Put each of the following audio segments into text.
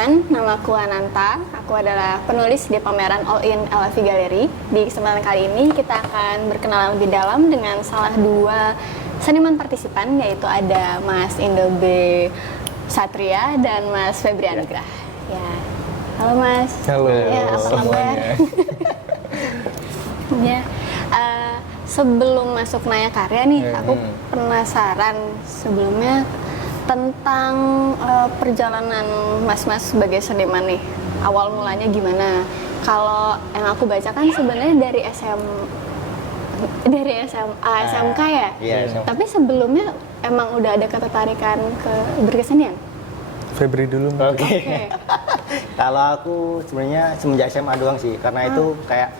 teman-teman, nama aku Ananta. Aku adalah penulis di pameran All In LFV Gallery. Di kesempatan kali ini kita akan berkenalan lebih dalam dengan salah dua seniman partisipan, yaitu ada Mas Indo B. Satria dan Mas Febri Anugrah. Ya, halo Mas. Halo. Ya, apa kabar? Ya, sebelum masuk Naya Karya nih, aku penasaran sebelumnya tentang perjalanan Mas sebagai seniman nih. Awal mulanya gimana? Kalau yang aku baca kan sebenarnya dari SMA, SMK ya. Iya, SMK. Tapi sebelumnya emang udah ada ketertarikan ke berkesenian? Febri dulu. Oke. Kalau aku sebenarnya semenjak SMA doang sih, karena itu kayak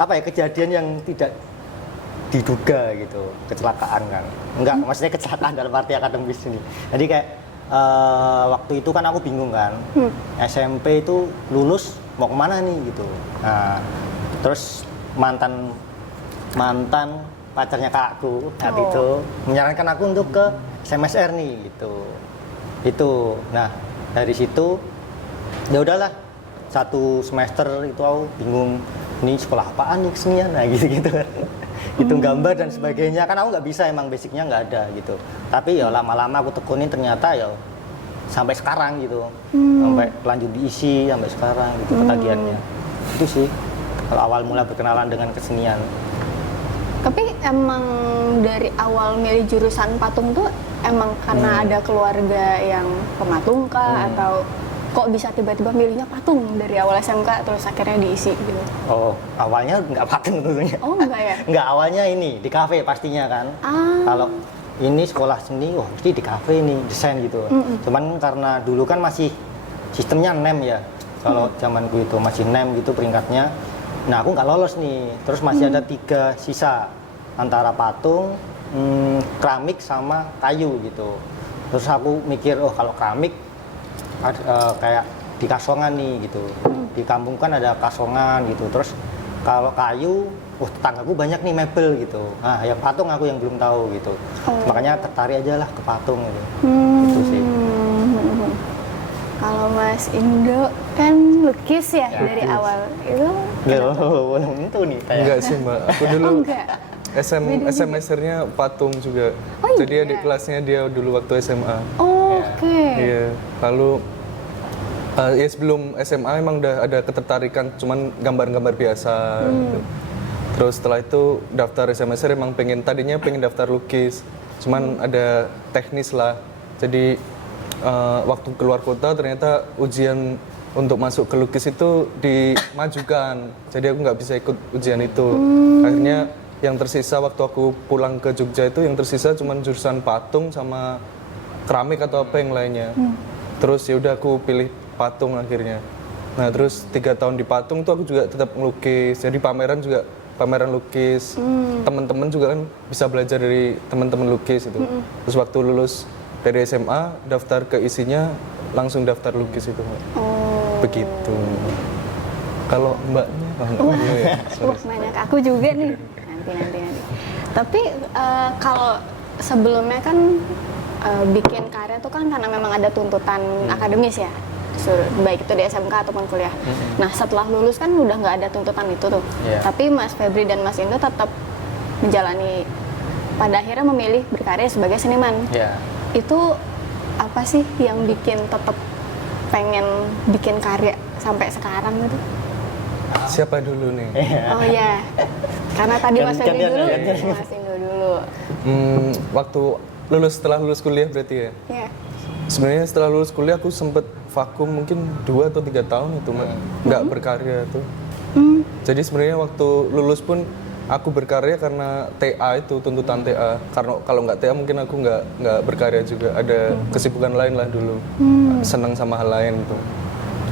apa ya, kejadian yang tidak diduga gitu, kecelakaan kan. Enggak, maksudnya kecelakaan dalam arti akademis ini. Jadi kayak waktu itu kan aku bingung kan. SMP itu lulus mau kemana nih gitu. Nah, terus mantan pacarnya kakakku saat itu menyarankan aku untuk ke SMSR nih gitu. Itu. Nah, dari situ ya udahlah. Satu semester itu aku bingung, ini sekolah apaan nih kesenian, nah gitu-gitu kan. Hitung gambar dan sebagainya, kan aku nggak bisa, emang basicnya nggak ada gitu. Tapi ya lama-lama aku tekunin, ternyata ya sampai sekarang gitu. Sampai lanjut diisi sampai sekarang gitu ketagihannya. Itu sih kalau awal mula berkenalan dengan kesenian. Tapi emang dari awal milih jurusan patung tuh emang karena ada keluarga yang pematung kah, atau kok bisa tiba-tiba milihnya patung dari awal SMK terus akhirnya diisi gitu? Oh, awalnya nggak patung tentunya. Oh enggak ya? Nggak, awalnya ini di kafe pastinya kan. Kalau ini sekolah seni, oh mesti di kafe nih, desain gitu. Cuman karena dulu kan masih sistemnya NEM ya. Kalau zamanku itu masih NEM gitu peringkatnya. Nah aku nggak lolos nih. Terus masih ada 3 sisa antara patung, keramik sama kayu gitu. Terus aku mikir, oh kalau keramik kayak di Kasongan nih gitu. Di kampung kan ada Kasongan gitu. Terus kalau kayu, tetanggaku banyak nih mebel gitu. Nah, yang patung aku yang belum tahu gitu. Makanya tertarik aja lah ke patung gitu. Itu sih. Kalau Mas Indo kan lukis ya dari awal itu. Loh, tentu nih kayak. Enggak sih Mbak, aku dulu enggak. SMSR-nya patung juga. Jadi iya? adik kelasnya dia dulu waktu SMA. Oke. Iya, lalu ya sebelum SMA emang udah ada ketertarikan, cuman gambar-gambar biasa gitu. Terus setelah itu daftar SMSR emang tadinya pengen daftar lukis, cuman ada teknis lah. Jadi waktu keluar kota ternyata ujian untuk masuk ke lukis itu dimajukan, jadi aku nggak bisa ikut ujian itu. Akhirnya yang tersisa waktu aku pulang ke Jogja itu yang tersisa cuman jurusan patung sama keramik atau apa yang lainnya. Terus ya udah aku pilih patung akhirnya. Nah terus 3 tahun di patung tuh aku juga tetap ngelukis. Jadi pameran lukis. Teman-teman juga kan bisa belajar dari teman-teman lukis itu. Terus waktu lulus dari SMA daftar ke isinya langsung daftar lukis itu. Begitu. Kalau Mbaknya? Nanya ke aku juga nih. Nanti. Tapi kalau sebelumnya kan bikin karya tuh kan karena memang ada tuntutan akademis ya, baik itu di SMK ataupun kuliah. Nah setelah lulus kan udah nggak ada tuntutan itu tuh. Tapi Mas Febri dan Mas Indo tetap menjalani, pada akhirnya memilih berkarya sebagai seniman. Itu apa sih yang bikin tetap pengen bikin karya sampai sekarang gitu? Siapa dulu nih? Oh iya, karena tadi Mas Febri dulu, gantian. Mas Indo dulu. Waktu setelah lulus kuliah berarti ya? Iya. Sebenarnya setelah lulus kuliah aku sempet vakum mungkin 2 atau 3 tahun itu nggak berkarya tuh. Jadi sebenarnya waktu lulus pun aku berkarya karena TA itu, tuntutan TA. Karena kalau nggak TA mungkin aku nggak berkarya juga. Ada kesibukan lain lah dulu. Senang sama hal lain tuh.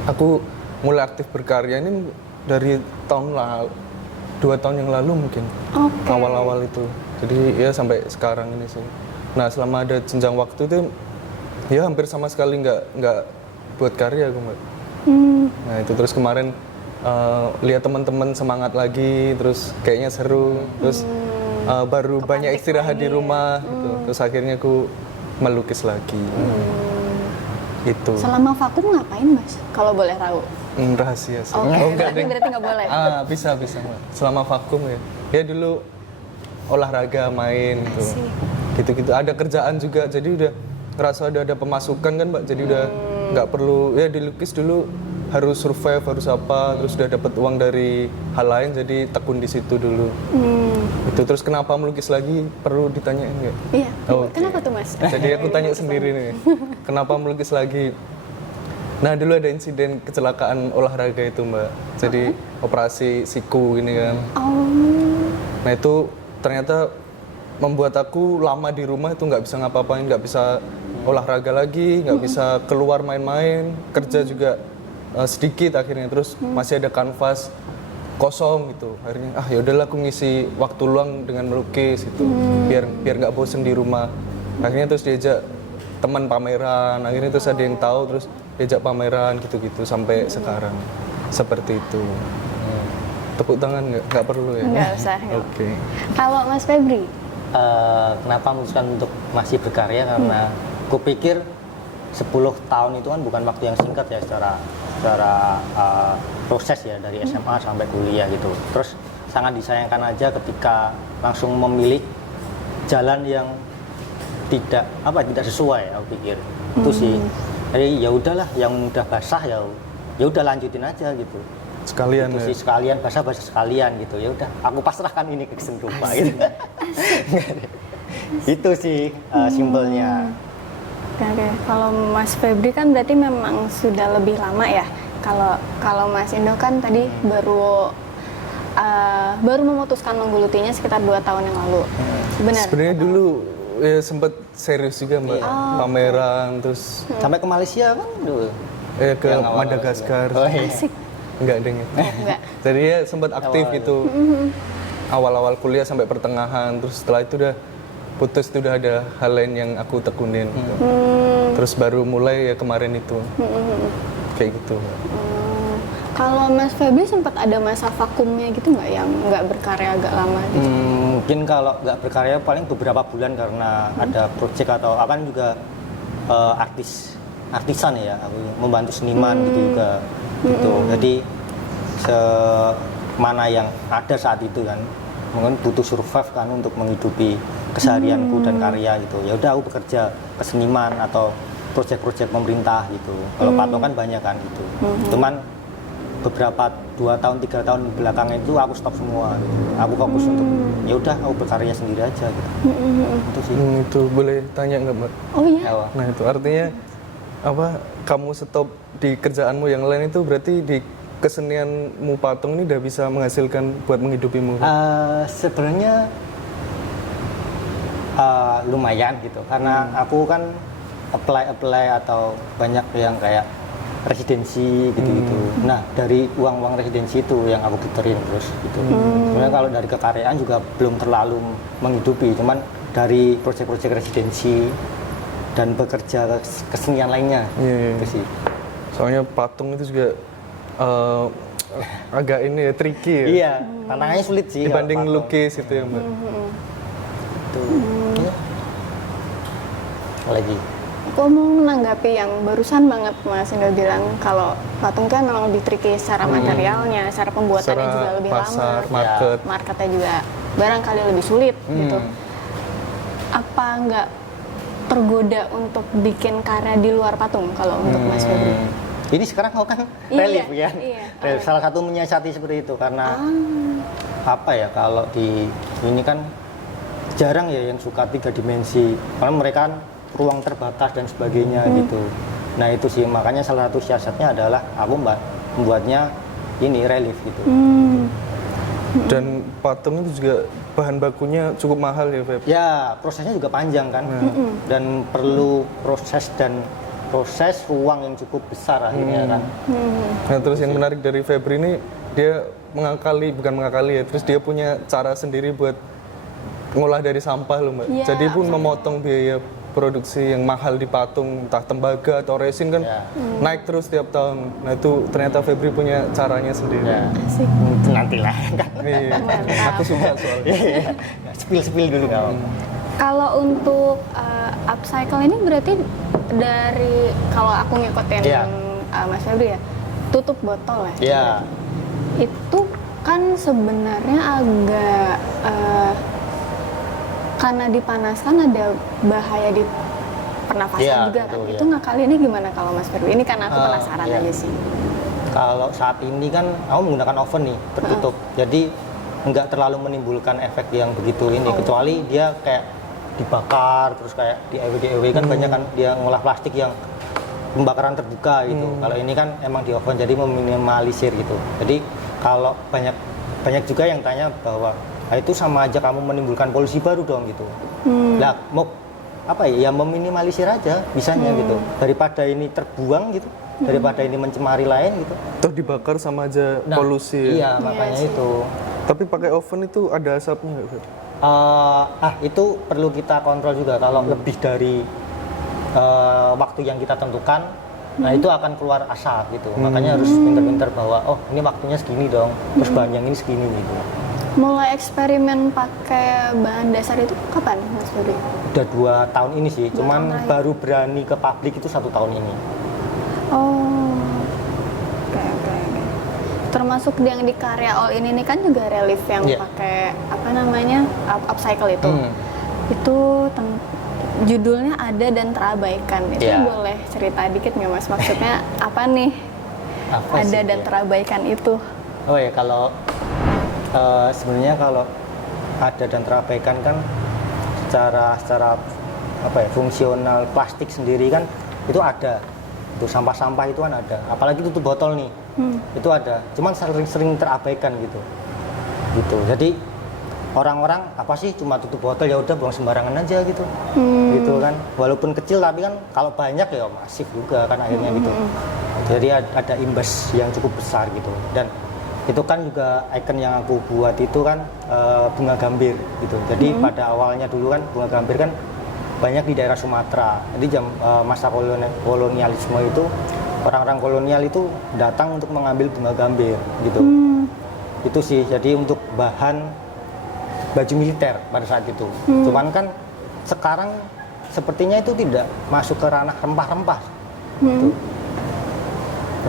Aku mulai aktif berkarya ini dari tahun lalu, 2 tahun yang lalu mungkin. Awal-awal itu. Jadi ya sampai sekarang ini sih. Nah selama ada jenjang waktu itu ya hampir sama sekali nggak buat karya aku Mbak. Nah itu terus kemarin lihat teman-teman semangat lagi, terus kayaknya seru, terus baru banyak istirahat di rumah gitu. Terus akhirnya aku melukis lagi. Itu Selama vakum ngapain Mas? Kalau boleh tahu. rahasia sih. Oke, Oh enggak deh. berarti nggak boleh. Bisa Mbak. Selama vakum ya. Ya dulu olahraga main gitu. Asik. Gitu-gitu. Ada kerjaan juga, jadi udah ngerasa udah ada pemasukan kan Mbak. Jadi udah nggak perlu ya dilukis dulu harus survive, harus apa, terus udah dapat uang dari hal lain, jadi tekun di situ dulu. Itu terus kenapa melukis lagi perlu ditanyain nggak? Iya. Oke. Kenapa tuh Mas? Jadi aku tanya sendiri nih, kenapa melukis lagi? Nah dulu ada insiden kecelakaan olahraga itu Mbak, jadi operasi siku gini kan. Oh. Nah itu ternyata membuat aku lama di rumah itu nggak bisa ngapa-ngapain, nggak bisa olahraga lagi, nggak bisa keluar main-main, kerja juga sedikit akhirnya, terus masih ada kanvas kosong gitu. Akhirnya yaudahlah aku ngisi waktu luang dengan melukis itu, biar nggak bosen di rumah. Akhirnya terus diajak teman pameran, akhirnya terus ada yang tahu, terus diajak pameran gitu-gitu sampai sekarang seperti itu. Tepuk tangan nggak perlu ya? Nggak usah. Oke. Kalau Mas Febri? Kenapa memutuskan untuk masih berkarya? Karena kupikir 10 tahun itu kan bukan waktu yang singkat ya secara proses ya dari SMA sampai kuliah gitu. Terus sangat disayangkan aja ketika langsung memilih jalan yang tidak sesuai, aku pikir. Itu sih. Jadi ya udahlah, yang udah basah ya udah lanjutin aja gitu. Sekalian Itu ya? sih, sekalian basah sekalian gitu. Ya udah, aku pasrahkan ini ke seni rupa gitu. Itu sih simpelnya. Oke. Kalau Mas Febri kan berarti memang sudah lebih lama ya. Kalau Mas Indo kan tadi baru memutuskan menggelutinya sekitar 2 tahun yang lalu. Benar. Sebenarnya dulu ya sempat serius juga Mbak, pameran terus Sampai ke Malaysia kan dulu. ke Yang awal-awal Madagaskar. juga. Oh, iya. Asik. Enggak deng. Enggak. Jadi ya sempat aktif Awal-awal. gitu. Awal-awal kuliah sampai pertengahan, terus setelah itu udah putus, itu udah ada hal lain yang aku tekunin. Gitu. Terus baru mulai ya kemarin itu. Kayak gitu. Kalau Mas Febri sempat ada masa vakumnya gitu nggak yang nggak berkarya agak lama gitu? Mungkin kalau nggak berkarya paling beberapa bulan karena ada project atau apa juga artisan ya, aku membantu seniman gitu juga gitu. Jadi semana yang ada saat itu kan, mungkin butuh survive kan untuk menghidupi keseharianku dan karya gitu. Ya udah aku bekerja ke seniman atau proyek-proyek pemerintah gitu. Kalau patung kan banyak kan gitu. Cuman beberapa 2 tahun 3 tahun belakangan itu aku stop semua gitu. Aku fokus untuk ya udah aku berkarya sendiri aja gitu. Itu sih. Itu boleh tanya nggak Mbak? Oh iya. Ya, Nah itu artinya apa? Kamu stop di kerjaanmu yang lain itu berarti di kesenianmu patung ini udah bisa menghasilkan buat menghidupimu? Sebenarnya lumayan gitu karena aku kan apply atau banyak yang kayak residensi gitu-gitu. Nah dari uang residensi itu yang aku puterin terus gitu. Sebenarnya kalau dari kekaryaan juga belum terlalu menghidupi, cuman dari proyek-proyek residensi dan bekerja kesenian lainnya. Iya. Itu sih. Soalnya patung itu juga agak ini ya, tricky ya. Iya, tantangannya sulit sih. Dibanding kalau patung. lukis itu ya Mbak. Itu. Iya. Apa lagi? Aku mau menanggapi yang barusan banget Mas Indo bilang kalau patung kan memang lebih tricky secara materialnya, secara pembuatannya Secara juga lebih pasar, lama, market. marketnya juga barangkali lebih sulit gitu. Apa nggak tergoda untuk bikin karya di luar patung kalau untuk Mas Febri? Ini sekarang kau kan Iya, relief ya. iya. Relief. Salah satu menyiasati seperti itu karena apa ya kalau di ini kan jarang ya yang suka 3 dimensi. Karena mereka kan ruang terbatas dan sebagainya gitu. Nah itu sih makanya salah satu siasatnya adalah aku membuatnya ini relief gitu. Dan patung itu juga bahan bakunya cukup mahal ya Feb? Ya prosesnya juga panjang kan dan perlu proses ruang yang cukup besar akhirnya kan. Nah terus yang menarik dari Febri ini dia bukan mengakali ya, terus dia punya cara sendiri buat ngolah dari sampah loh Mbak. Iya, Jadi pun memotong biaya produksi yang mahal di patung, entah tembaga atau resin kan naik terus tiap tahun. Nah itu ternyata Febri punya caranya sendiri. Ya. Asik. Itu nantilah kan. Iya, aku suka soalnya. Spill dulu kalau. Kalau untuk upcycle ini berarti dari kalau aku ngikutin Iya. Mas Febri ya, tutup botol ya. Iya. Itu kan sebenarnya agak karena dipanaskan ada bahaya di pernafasan Iya, juga kan. betul, Itu iya. ngakalinnya gimana kalau Mas Febri? Ini karena aku penasaran Iya. aja sih. Kalau saat ini kan aku menggunakan oven nih tertutup, jadi nggak terlalu menimbulkan efek yang begitu ini, kecuali dia kayak dibakar terus kayak di EW kan banyak kan dia ngolah plastik yang pembakaran terbuka gitu. Kalau ini kan emang di oven jadi meminimalisir gitu. Jadi kalau banyak juga yang tanya bahwa itu sama aja kamu menimbulkan polusi baru dong gitu. Lah mau apa ya meminimalisir aja bisanya gitu daripada ini terbuang gitu, daripada ini mencemari lain gitu. Toh dibakar sama aja Nah, polusi. Iya, makanya sih. itu. Tapi pakai oven itu ada asapnya nggak, Fer? Itu perlu kita kontrol juga kalau lebih dari waktu yang kita tentukan, nah itu akan keluar asap gitu. Makanya harus pinter-pinter bahwa oh ini waktunya segini dong, terus bahan yang ini segini gitu. Mulai eksperimen pakai bahan dasar itu kapan, Mas Febri? Udah 2 tahun ini sih, cuman tahun terakhir. baru berani ke publik itu 1 tahun ini. Oh, oke. Termasuk yang di karya All ini kan juga relief yang Iya. pakai apa namanya upcycle itu. Itu judulnya Ada dan Terabaikan. Itu Iya. boleh cerita dikit nggak Mas? Maksudnya apa nih? Apa Ada sih, dan ya? Terabaikan itu. Oh ya kalau sebenarnya kalau ada dan terabaikan kan secara apa ya fungsional plastik sendiri kan itu ada, itu sampah-sampah itu kan ada, apalagi tutup botol nih itu ada, cuman sering terabaikan gitu. Jadi orang-orang apa sih cuma tutup botol ya udah buang sembarangan aja gitu, gitu kan, walaupun kecil tapi kan kalau banyak ya masif juga kan akhirnya gitu. Jadi ada imbas yang cukup besar gitu. Dan itu kan juga ikon yang aku buat itu kan bunga gambir gitu. Jadi pada awalnya dulu kan bunga gambir kan banyak di daerah Sumatera. Jadi masa kolonialisme itu orang-orang kolonial itu datang untuk mengambil bunga gambir gitu. Itu sih. Jadi untuk bahan baju militer pada saat itu. Cuman kan sekarang sepertinya itu tidak masuk ke ranah rempah-rempah. Gitu.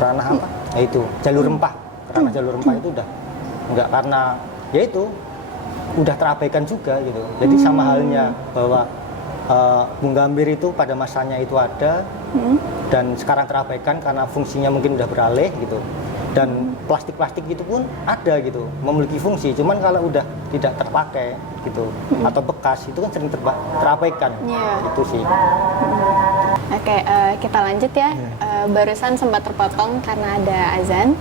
Ranah apa? Ya itu jalur rempah. Karena jalur rempah itu udah enggak, karena ya itu udah terabaikan juga gitu. Jadi sama halnya bahwa bunga gambir itu pada masanya itu ada dan sekarang terabaikan karena fungsinya mungkin udah beralih gitu. Dan plastik-plastik itu pun ada gitu, memiliki fungsi. Cuman kalau udah tidak terpakai gitu atau bekas itu kan sering terabaikan. Iya. Itu sih. Oke, kita lanjut ya. Barusan sempat terpotong karena ada azan.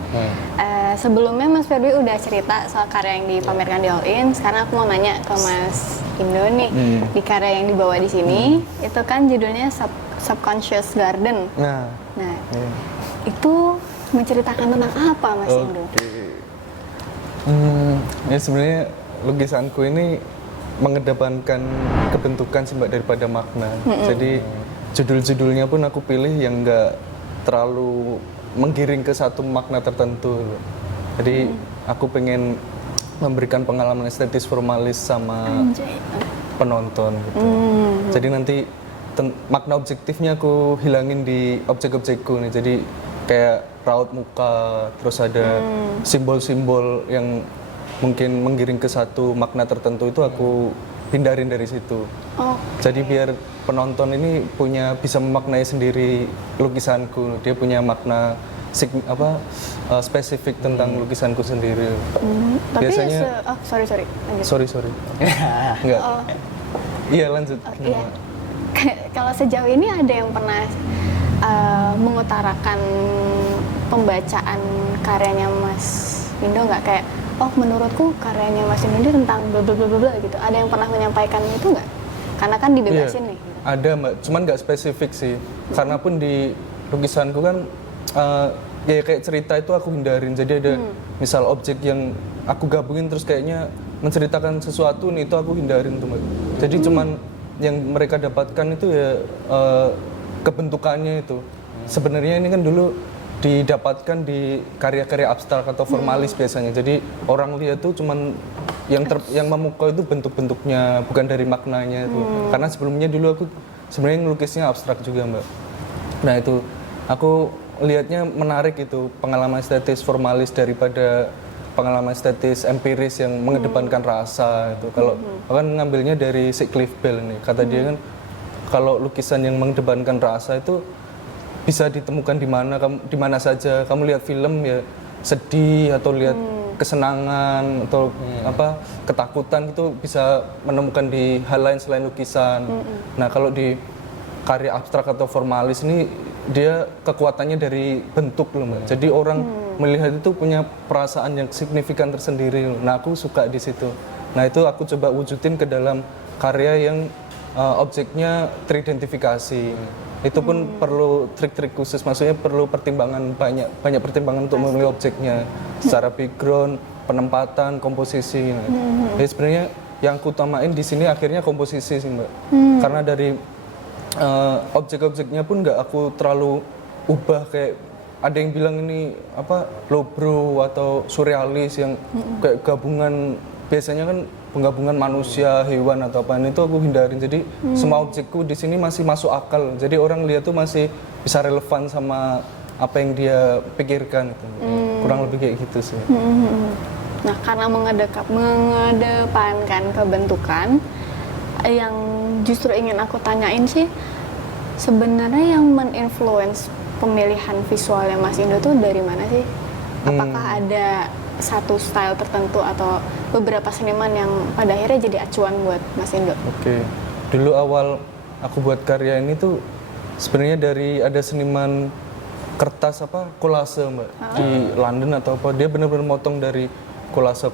Sebelumnya Mas Febri udah cerita soal karya yang dipamerkan di All In. Sekarang aku mau nanya ke Mas Indo nih, di karya yang dibawa di sini, itu kan judulnya Subconscious Garden. Nah, Itu menceritakan tentang apa, Mas Indo? Ya sebenarnya lukisanku ini mengedepankan kebentukan sih Mbak daripada makna. Jadi judul-judulnya pun aku pilih yang enggak terlalu menggiring ke satu makna tertentu. Jadi aku pengen memberikan pengalaman estetis formalis sama penonton gitu. Jadi nanti makna objektifnya aku hilangin di objek-objekku nih. Jadi kayak raut muka, terus ada simbol-simbol yang mungkin menggiring ke satu makna tertentu itu aku hindarin dari situ. Jadi biar penonton ini bisa memaknai sendiri lukisanku. Dia punya makna spesifik tentang lukisanku sendiri. Tapi Biasanya sorry. Lanjut. sorry. Enggak. Iya, lanjut. Iya. Kalau sejauh ini ada yang pernah mengutarakan pembacaan karyanya Mas Indo nggak, kayak menurutku karyanya Mas Indo ini tentang bla bla bla bla gitu. Ada yang pernah menyampaikan itu nggak? Karena kan dibebasin nih. Ada Mbak, cuman nggak spesifik sih. Karena pun di lukisanku kan ya kayak cerita itu aku hindarin. Jadi ada misal objek yang aku gabungin terus kayaknya menceritakan sesuatu nih, itu aku hindarin tuh Mbak. Jadi cuman yang mereka dapatkan itu ya kebentukannya itu. Sebenarnya ini kan dulu didapatkan di karya-karya abstrak atau formalis biasanya. Jadi orang lihat tuh cuman yang memukau itu bentuk-bentuknya, bukan dari maknanya itu. Karena sebelumnya dulu aku sebenarnya ngelukisnya abstrak juga Mbak. Nah itu aku lihatnya menarik itu pengalaman estetis formalis daripada pengalaman estetis empiris yang mengedepankan rasa itu. Kalau aku kan ngambilnya dari si Cliff Bell nih, kata dia kan kalau lukisan yang mengedepankan rasa itu bisa ditemukan di mana saja. Kamu lihat film ya sedih atau lihat kesenangan atau apa ketakutan itu bisa menemukan di hal lain selain lukisan. Nah kalau di karya abstrak atau formalis ini dia kekuatannya dari bentuk loh Mbak. Jadi orang melihat itu punya perasaan yang signifikan tersendiri loh. Nah aku suka di situ. Nah itu aku coba wujudin ke dalam karya yang objeknya teridentifikasi. Itu pun perlu trik-trik khusus, maksudnya perlu pertimbangan banyak pertimbangan untuk memilih objeknya secara background, penempatan, komposisi. Jadi sebenarnya yang aku utamain di sini akhirnya komposisi sih Mbak. Karena dari objek-objeknya pun nggak aku terlalu ubah kayak ada yang bilang ini apa lowbrow atau surrealis yang kayak gabungan biasanya kan penggabungan manusia, hewan atau apa itu aku hindarin. Jadi semua objekku di sini masih masuk akal. Jadi orang lihat tuh masih bisa relevan sama apa yang dia pikirkan itu. Kurang lebih kayak gitu sih. Nah, karena mengedepankan kebentukan, yang justru ingin aku tanyain sih, sebenarnya yang meninfluence pemilihan visualnya Mas Indo tuh dari mana sih? Apakah ada satu style tertentu atau beberapa seniman yang pada akhirnya jadi acuan buat Mas Indo? Oke. Dulu awal aku buat karya ini tuh sebenarnya dari ada seniman kertas apa kolase Mbak di London atau apa, dia benar-benar motong dari kolase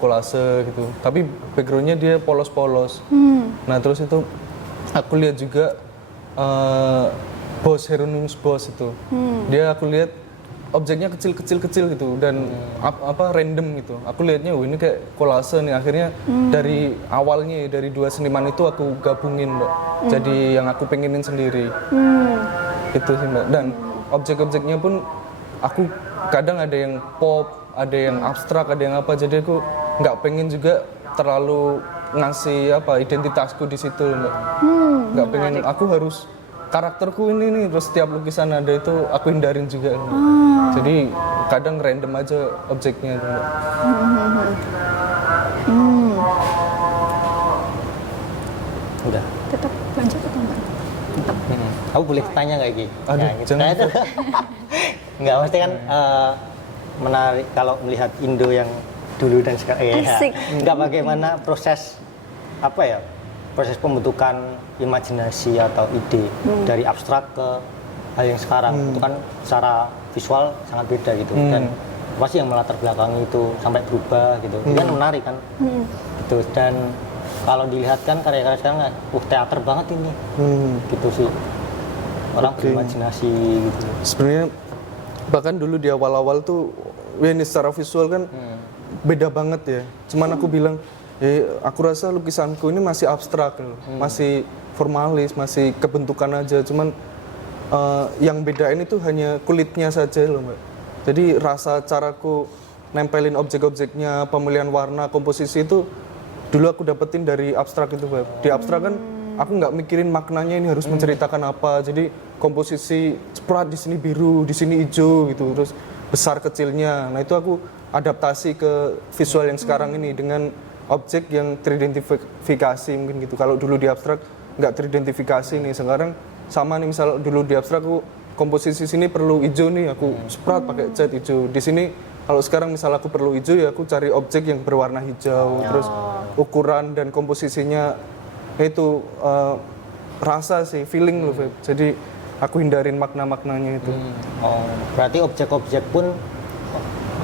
gitu, tapi backgroundnya dia polos-polos. Nah terus itu aku lihat juga Hieronymus Bosch itu, dia aku lihat objeknya kecil gitu dan apa random gitu. Aku lihatnya, ini kayak kolase nih. Akhirnya dari awalnya dari dua seniman itu aku gabungin Mbak, jadi yang aku pengenin sendiri. Itu sih Mbak. Dan objek-objeknya pun aku kadang ada yang pop, ada yang abstrak, ada yang apa, jadi aku nggak pengen juga terlalu ngasih apa identitasku di situ Mbak. Nggak pengen aku harus karakterku ini nih, terus setiap lukisan ada itu aku hindarin juga Mbak. Jadi kadang random aja objeknya Mbak. Udah. Tetap lanjut atau enggak? Tetap. Aku boleh tanya nggak Ki? Aduh, jangan. Itu. Nggak, mesti kan menarik kalau melihat Indo yang dulu dan sekarang. Asik. Nggak, bagaimana proses apa ya? Proses pembentukan imajinasi atau ide dari abstrak ke hal yang sekarang itu kan secara visual sangat beda gitu, dan apa sih yang melatar belakangi itu sampai berubah gitu. Itu kan menarik kan. Gitu. Dan kalau dilihat kan karya-karya sekarang teater banget ini. Gitu sih. Orang berimajinasi gitu. Sebenarnya bahkan dulu di awal-awal tuh ini secara visual kan beda banget ya. Cuman aku bilang, aku rasa lukisanku ini masih abstrak, masih formalis, masih kebentukan aja. Cuman yang bedain itu hanya kulitnya saja loh Mbak. Jadi rasa caraku nempelin objek-objeknya, pemilihan warna, komposisi itu dulu aku dapetin dari abstrak itu Mbak. Di abstrak kan aku nggak mikirin maknanya ini harus menceritakan apa. Jadi komposisi sprat di sini biru, di sini hijau gitu, terus besar kecilnya. Nah itu aku adaptasi ke visual yang sekarang ini dengan objek yang teridentifikasi mungkin gitu. Kalau dulu di abstrak nggak teridentifikasi nih, sekarang sama nih, misal dulu di abstrak aku komposisi sini perlu hijau nih, aku sprat pakai cat hijau. Di sini kalau sekarang misal aku perlu hijau ya aku cari objek yang berwarna hijau, terus ukuran dan komposisinya itu rasa sih, feeling loh Feb. Jadi aku hindarin makna-maknanya itu. Berarti objek-objek pun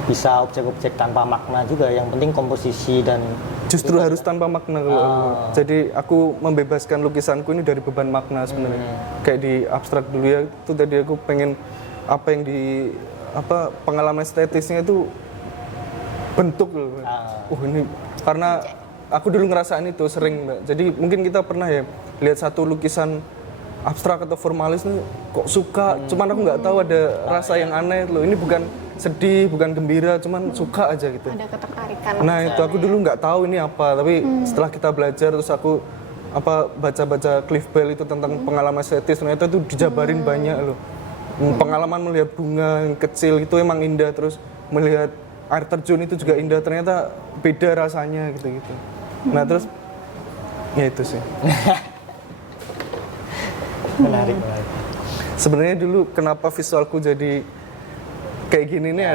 bisa objek-objek tanpa makna juga, yang penting komposisi dan justru harus tanpa makna kalau aku. Jadi aku membebaskan lukisanku ini dari beban makna sebenarnya. Kayak di abstrak dulu ya, itu tadi aku pengen apa yang di pengalaman estetisnya itu bentuk loh. Ini karena aku dulu ngerasain itu sering Mbak. Jadi mungkin kita pernah ya lihat satu lukisan abstrak atau formalis nih kok suka, cuman aku nggak tahu ada rasa yang aneh loh. Ini bukan sedih, bukan gembira, cuman suka aja gitu. Ada ketertarikan. Nah itu aku dulu nggak tahu ini apa, tapi setelah kita belajar terus aku baca-baca Cliff Bell itu tentang pengalaman estetis, ternyata itu dijabarin banyak loh. Pengalaman melihat bunga yang kecil itu emang indah, terus melihat air terjun itu juga indah, ternyata beda rasanya gitu-gitu. Nah terus ya itu sih. Menarik. Sebenarnya dulu kenapa visualku jadi kayak gini nih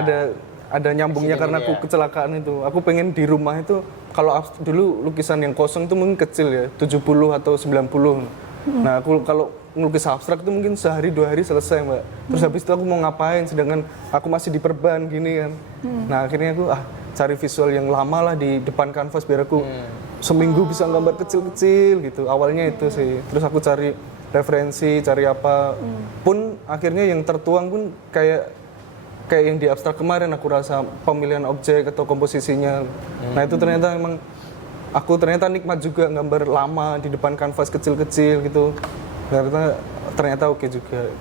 ada nyambungnya Sini karena aku ya. kecelakaan itu. Aku pengen di rumah itu kalau dulu lukisan yang kosong itu mungkin kecil ya, 70 atau 90. Nah, aku kalau ngelukis abstrak itu mungkin sehari 2 hari selesai, Mbak. Terus habis itu aku mau ngapain sedangkan aku masih di perban gini kan. Nah, akhirnya aku cari visual yang lama lah di depan kanvas biar aku seminggu bisa gambar kecil-kecil gitu. Awalnya itu sih. Terus aku cari referensi, cari apa. Pun akhirnya yang tertuang pun kayak yang di abstrak kemarin aku rasa pemilihan objek atau komposisinya. Nah, itu ternyata emang aku ternyata nikmat juga gambar lama di depan kanvas kecil-kecil gitu. Ternyata oke juga.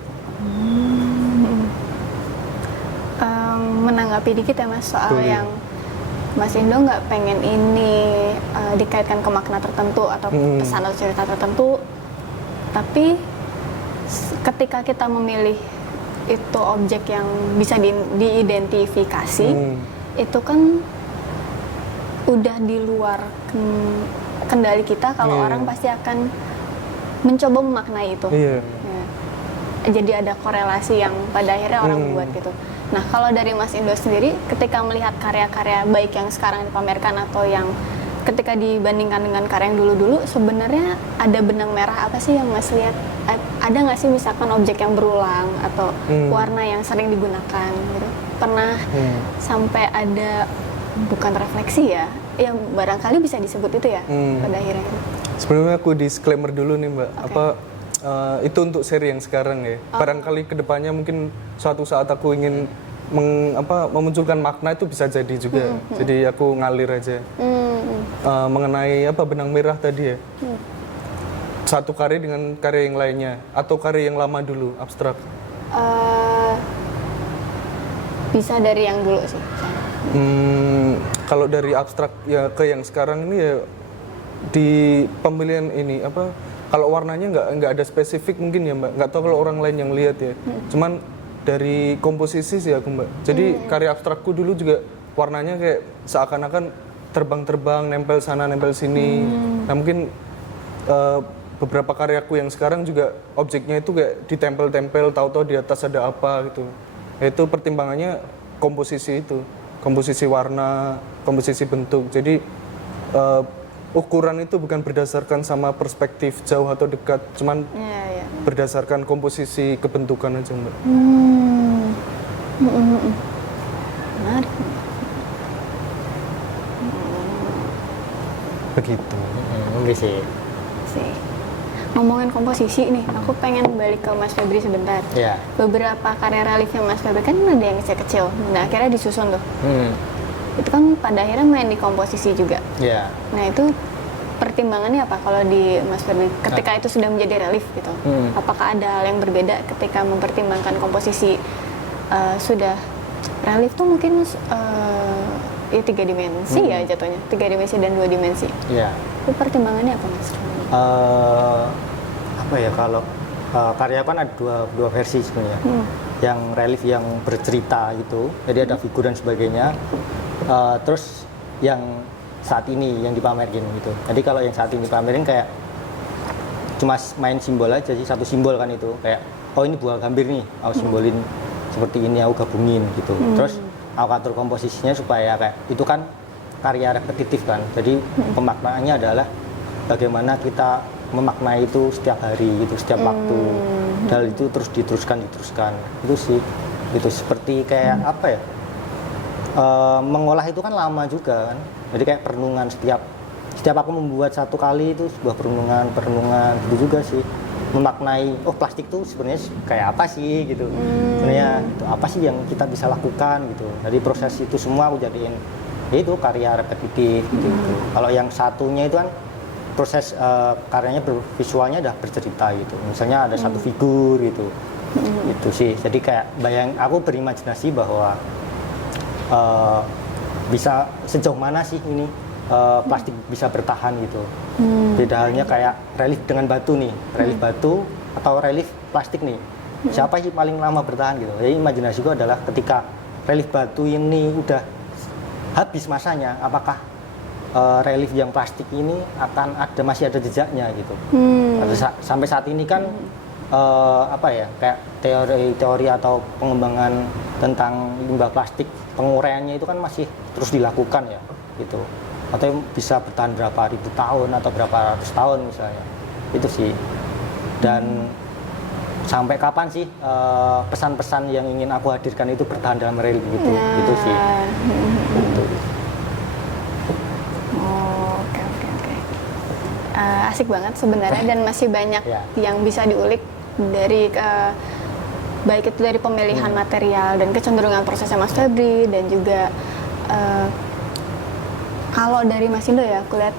Menanggapi dikit ya Mas soal Boleh. yang Mas Indo nggak pengen ini dikaitkan ke makna tertentu atau pesan atau cerita tertentu, tapi ketika kita memilih itu objek yang bisa diidentifikasi, itu kan udah di luar kendali kita. Kalau orang pasti akan mencoba memaknai itu. Iya. Ya. Jadi ada korelasi yang pada akhirnya orang buat gitu. Nah, kalau dari Mas Indo sendiri, ketika melihat karya-karya baik yang sekarang dipamerkan atau yang ketika dibandingkan dengan karya yang dulu-dulu, sebenarnya ada benang merah apa sih yang Mas lihat? Ada nggak sih misalkan objek yang berulang atau warna yang sering digunakan gitu? Pernah sampai ada bukan refleksi ya, yang barangkali bisa disebut itu ya pada akhirnya. Sebelumnya aku disclaimer dulu nih Mbak, itu untuk seri yang sekarang ya. Barangkali kedepannya mungkin suatu saat aku ingin memunculkan makna itu bisa jadi juga. Jadi aku ngalir aja. Mengenai benang merah tadi ya. Satu karya dengan karya yang lainnya atau karya yang lama dulu, abstrak. Bisa dari yang dulu sih. Kalau dari abstrak ya ke yang sekarang ini ya di pemilihan ini kalau warnanya nggak ada spesifik mungkin ya Mbak, nggak tahu kalau orang lain yang lihat ya. Cuman dari komposisi sih aku Mbak. Jadi karya abstrakku dulu juga warnanya kayak seakan-akan terbang-terbang, nempel sana, nempel sini. Nah mungkin beberapa karyaku yang sekarang juga objeknya itu kayak ditempel-tempel, tahu-tahu di atas ada apa gitu. Itu pertimbangannya komposisi itu, komposisi warna, komposisi bentuk. Jadi ukuran itu bukan berdasarkan sama perspektif jauh atau dekat, cuman berdasarkan komposisi kebentukan aja Mbak. Menarik. Begitu. Enggak sih. Ngomongin komposisi nih, aku pengen balik ke Mas Febri sebentar. Iya. Beberapa karya reliefnya Mas Febri kan ada yang kecil-kecil, nah akhirnya disusun tuh. Itu kan pada akhirnya main di komposisi juga. Iya. Nah itu pertimbangannya apa kalau di Mas Febri ketika itu sudah menjadi relief gitu? Apakah ada hal yang berbeda ketika mempertimbangkan komposisi sudah relief tuh mungkin ya 3 dimensi ya jatuhnya, 3 dimensi dan 2 dimensi. Iya. Itu pertimbangannya apa Mas? Apa ya, kalau karya kan ada dua versi sebenarnya. Yang relief yang bercerita gitu, jadi ada figur dan sebagainya. Terus yang saat ini yang dipamerin gitu. Jadi kalau yang saat ini dipamerin kayak cuma main simbol aja sih, satu simbol kan itu, kayak oh ini buah gambir nih, aku simbolin seperti ini, aku gabungin gitu. Terus aku atur komposisinya supaya kayak itu kan karya repetitif kan. Jadi pemaknaannya adalah bagaimana kita memaknai itu setiap hari gitu, setiap waktu. Dan itu terus diteruskan. Itu sih. Itu seperti kayak apa ya? Mengolah itu kan lama juga kan. Jadi kayak perenungan setiap aku membuat satu kali itu sebuah perenungan gitu juga sih. Memaknai plastik tuh sebenarnya kayak apa sih gitu. Sebenarnya itu apa sih yang kita bisa lakukan gitu. Jadi proses itu semua aku jadiin itu karya repetitif gitu. Kalau yang satunya itu kan proses karyanya visualnya udah bercerita gitu. Misalnya ada satu figur gitu. Itu sih. Jadi kayak aku berimajinasi bahwa bisa sejauh mana sih ini plastik bisa bertahan gitu. Beda halnya kayak relief dengan batu nih, relief batu atau relief plastik nih. siapa sih paling lama bertahan gitu. Jadi imajinasiku adalah ketika relief batu ini udah habis masanya, apakah relief yang plastik ini masih ada jejaknya gitu. Sampai saat ini kan kayak teori atau pengembangan tentang limbah plastik, penguraiannya itu kan masih terus dilakukan ya gitu. Atau bisa bertahan berapa ribu tahun atau berapa ratus tahun misalnya. Itu sih. Dan sampai kapan sih pesan-pesan yang ingin aku hadirkan itu bertahan dalam relief gitu. Itu sih. Gitu. Oke. Asik banget sebenarnya dan masih banyak yang bisa diulik dari baik itu dari pemilihan material dan kecenderungan prosesnya Mas Febri, dan juga kalau dari Mas Indo ya aku lihat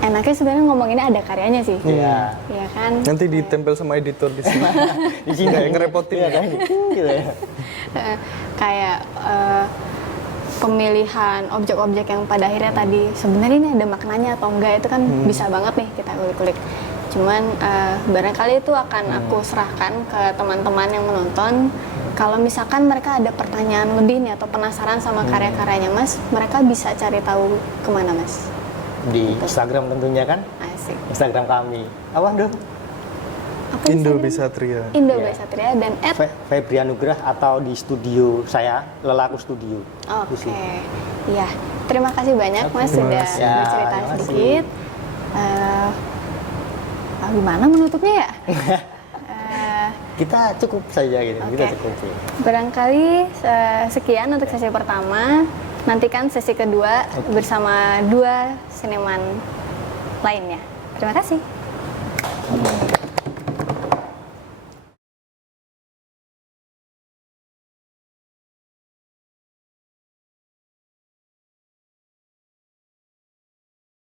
enaknya sebenarnya ngomong ini ada karyanya sih. Iya kan? Nanti ditempel sama editor di sini. Di sini kayak ngerepotin ya. Gitu ya. Kayak pemilihan objek-objek yang pada akhirnya tadi sebenarnya ini ada maknanya atau enggak, itu kan bisa banget nih kita kulik-kulik. Cuman barangkali itu akan aku serahkan ke teman-teman yang menonton. Kalau misalkan mereka ada pertanyaan lebih nih atau penasaran sama karya-karyanya Mas, mereka bisa cari tahu kemana Mas? Di Instagram tentunya kan? Asik. Instagram kami. Apa dong? Apa Indo Instagram? Bisatria. Indo Bisatria dan Febri Anugrah atau di studio saya, Lelaku Studio. Oke. Iya. Terima kasih banyak Mas Terima sudah kasih. bercerita Terima kasih. sedikit. Gimana menutupnya ya? Kita cukup saja gitu. Kita Oke. cukup sih. Barangkali sekian untuk sesi pertama. Nantikan sesi kedua bersama dua seniman lainnya. Terima kasih.